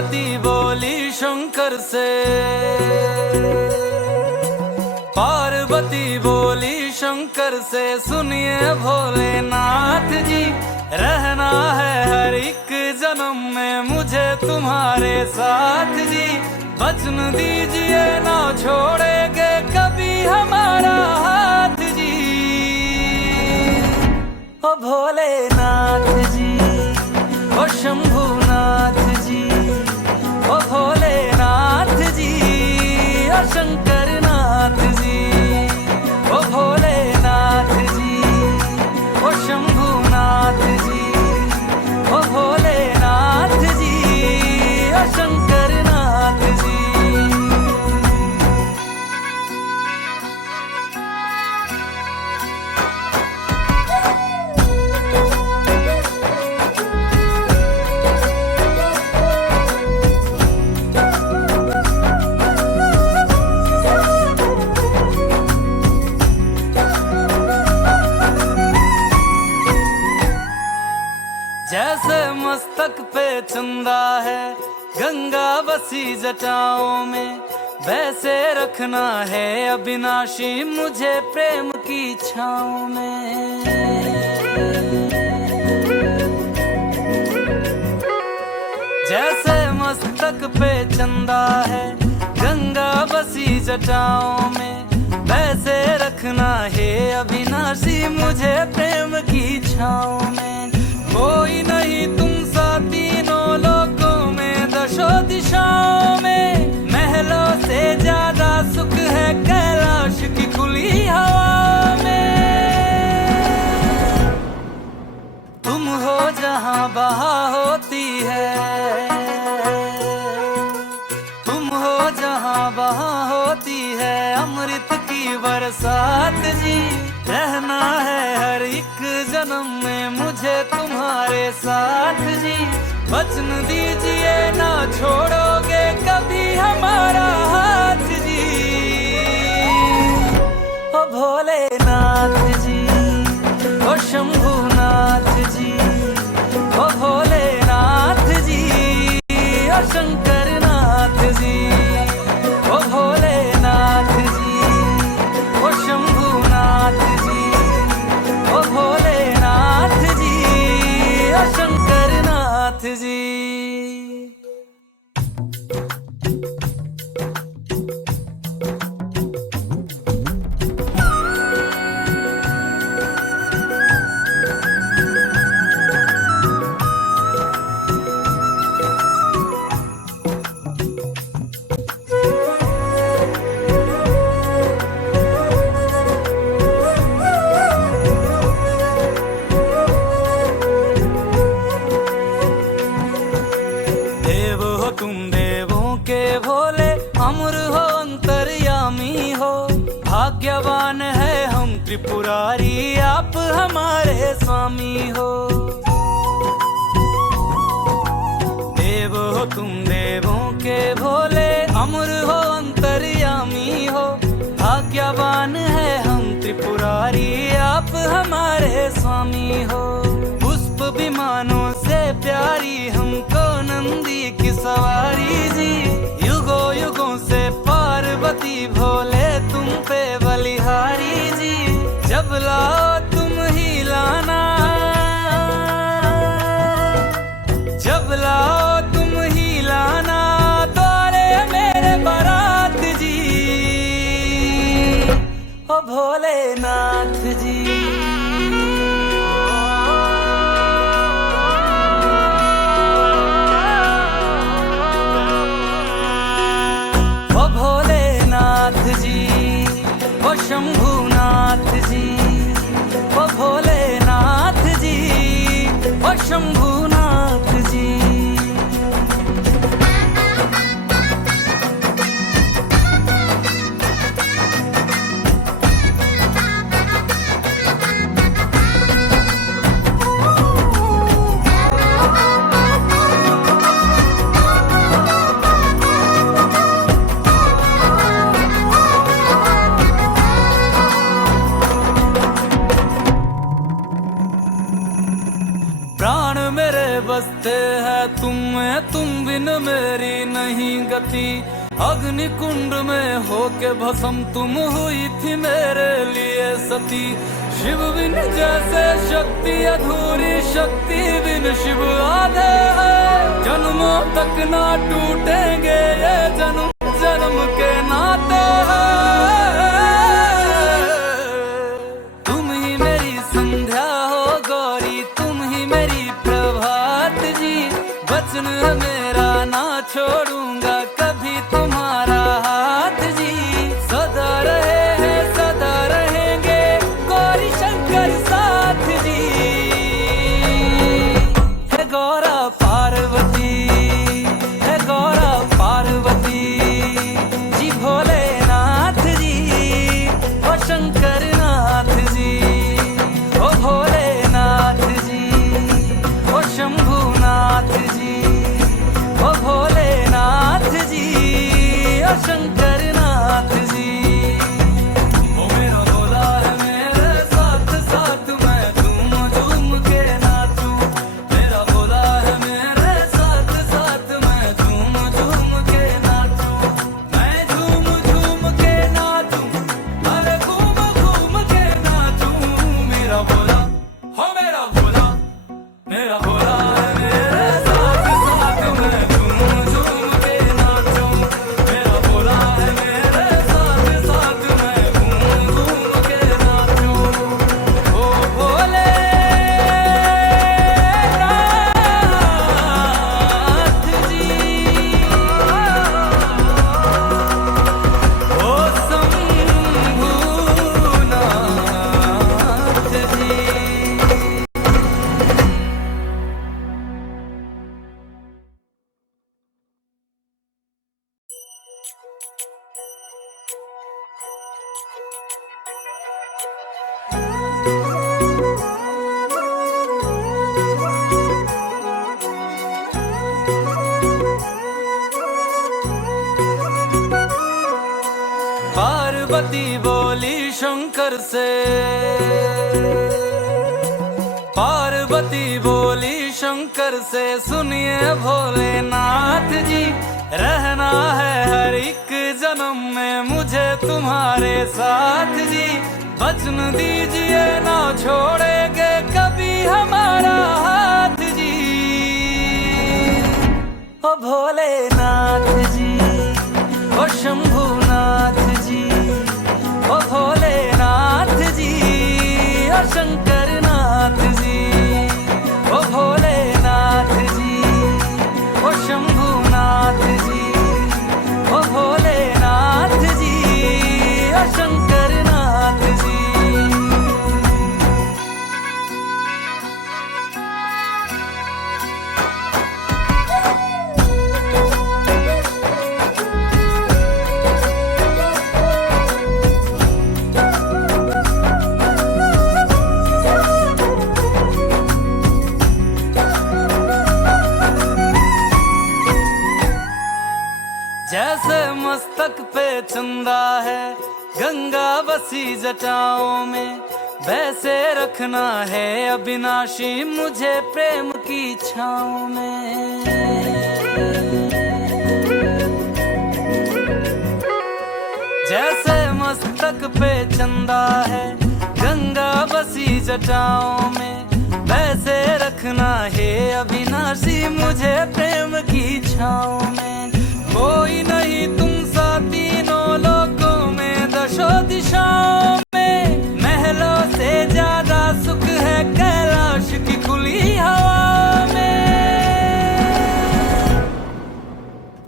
पार्वती बोली शंकर से, पार्वती बोली शंकर से, सुनिए भोलेनाथ जी, रहना है हर एक जन्म में मुझे तुम्हारे साथ जी। वचन दीजिए ना छोड़ेंगे कभी हमारा हाथ जी। ओ भोलेनाथ जी, ओ शंभुनाथ जी, ओ भोलेनाथ जी, ओ शंकरनाथ जी, ओ भोलेनाथ जी, ओ शंभुनाथ जी, ओ भोलेनाथ जी, ओ शंकरनाथ जी। जैसे मस्तक पे चंदा है गंगा बसी जटाओं में, वैसे रखना है अविनाशी मुझे प्रेम की छाँव में। जैसे मस्तक पे चंदा है गंगा बसी जटाओं में, वैसे रखना है अविनाशी मुझे प्रेम की छाँव में। कोई नहीं तुम सा तीनों लोकों में, दशों दिशाओं में, महलों से ज्यादा सुख है कैलाश की खुली हवा में। तुम हो जहां बहा होती है, तुम हो जहां बहा होती है अमृत की बरसात जी। रहना है हर एक जन्म में मुझे तुम्हारे साथ जी। वचन दीजिए ना छोड़ोगे कभी हमारा हाथ जी। ओ भोलेनाथ जी, ओ शंभुनाथ जी, ओ भोलेनाथ जी, ओ शंकरनाथ जी, ओ भोलेनाथ जी, ओ शंभुनाथ जी, ओ भोलेनाथ जी, ओ शंकरनाथ जी। तुम देवों के भोले अमर हो अंतर्यामी हो, भाग्यवान है हम त्रिपुरारी आप हमारे स्वामी हो। देव हो तुम देवों के भोले अमर हो अंतर्यामी हो, भाग्यवान है हम त्रिपुरारी आप हमारे स्वामी हो। पुष्प विमानों से प्यारी हमको नंदी की सवारी जी, युगों युगों से पार्वती भोले तुम पे बलिहारी जी। जब लाओ तुम ही लाना, जब लाओ तुम ही लाना द्वारे मेरे बारात जी। ओ भोलेनाथ जी, ओ भोलेनाथ जी, ओ शंभुनाथ जी, ओ भोलेनाथ जी, ओ शंभुनाथ जी। प्राण मेरे बसते हैं तुम में, तुम बिन मेरी नहीं गति। अग्नि कुंड में होके भस्म तुम हुई थी मेरे लिए सती। शिव बिन जैसे शक्ति अधूरी, शक्ति बिन शिव आधे है। जन्मों तक ना टूटेंगे ये जन्म जन्म के नाते हैं। तुम ही मेरी संध्या हो गौरी, तुम ही मेरी प्रभात जी। वचन मेरा ना छोड़ूंगा कभी तुम्हारा हाथ जी। सदा रहे हैं सदा रहेंगे गौरी शंकर साथ जी। है गौरा पार्वती, है गौरा पार्वती जी। भोलेनाथ जी ओ शंकर नाथ जी, ओ भोलेनाथ जी ओ शंभुनाथ जी, ओ भोलेनाथ जी ओ शंकर नाथ जी। ओ मेरा भोला है मेरे साथ साथ, मैं झूम झूम के नाचूं। मेरा भोला है मेरे साथ साथ, मैं झूम झूम के नाचूं। मैं झूम झूम के नाचूं, अरे घूम घूम के नाचूं। मेरा भोला हो मेरा भोला, मेरा भोला है मेरे साथ साथ, मैं झूम झूम के नाचूं। मेरा भोला है मेरे साथ साथ, मैं घूम घूम के नाचूं। ओ भोलेनाथ जी, ओ शंभुनाथ जी। पार्वती बोली शंकर से, पार्वती बोली शंकर से, सुनिए भोलेनाथ जी। रहना है हर एक जन्म में मुझे तुम्हारे साथ जी। वचन दीजिए ना छोड़ेंगे कभी हमारा हाथ जी। ओ भोलेनाथ जी ओ शंभुनाथ जी, ओ भोलेनाथ जी ओ शंकर नाथ जी। ओ भोलेनाथ जी ओ शंभुनाथ जी, ओ भोलेनाथ जी ओ शंकर नाथ जी। जैसे मस्तक पे चंदा है गंगा बसी जटाओं में, वैसे रखना है अविनाशी मुझे प्रेम की छाँव में। जैसे मस्तक पे चंदा है गंगा बसी जटाओं में, वैसे रखना है अविनाशी मुझे प्रेम की छाँव में। कोई नहीं तुम सा तीनों लोकों में, दशों दिशाओं में। महलों से ज्यादा सुख है कैलाश की खुली हवा में।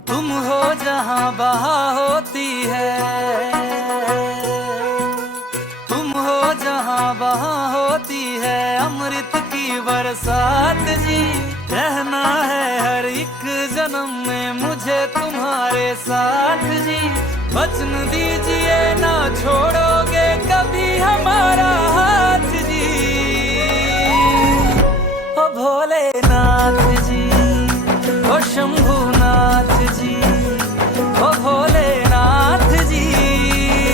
तुम हो जहाँ बहा होती है, तुम हो जहाँ बहा होती है अमृत की बरसात जी। रहना है हर एक जन्म में मुझे तुम्हारे साथ जी। वचन दीजिए ना छोड़ोगे कभी हमारा हाथ जी। ओ भोलेनाथ जी ओ शंभुनाथ जी, ओ भोलेनाथ जी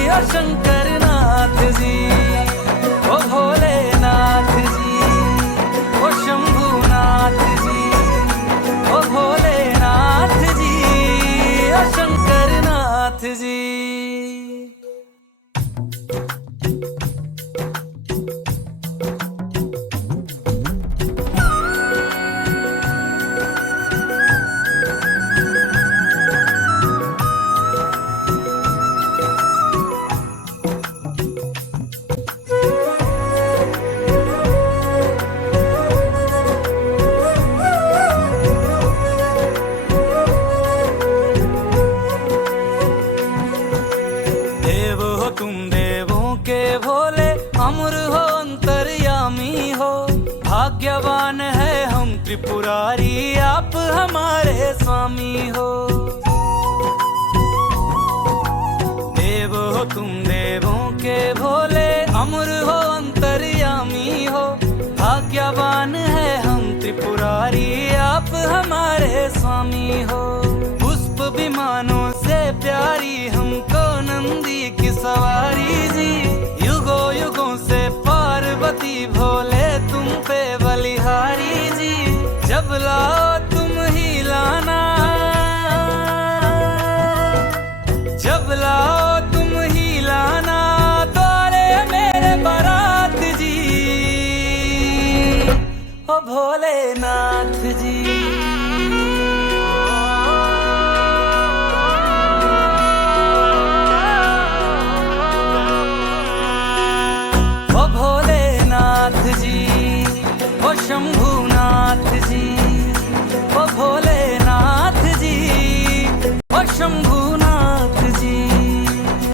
ओ शंकर नाथ जी। ओ भोलेनाथ जी ओ शंभुनाथ जी, हम त्रिपुरारी, आप हमारे स्वामी हो। देव हो तुम देवों के भोले, अमर हो अंतर्यामी हो। भाग्यवान है हम त्रिपुरारी, आप हमारे स्वामी हो। पुष्प विमानों से प्यारी हमको नंदी की सवारी जी। युगों युगों से पार्वती भोले तुम पे बलिहारी जी। जब लाओ तुम ही लाना, जब लाओ तुम ही लाना, द्वारे मेरे बारात जी। ओ भोलेनाथ जी। ओ भोलेनाथ जी, ओ शंभुनाथ जी।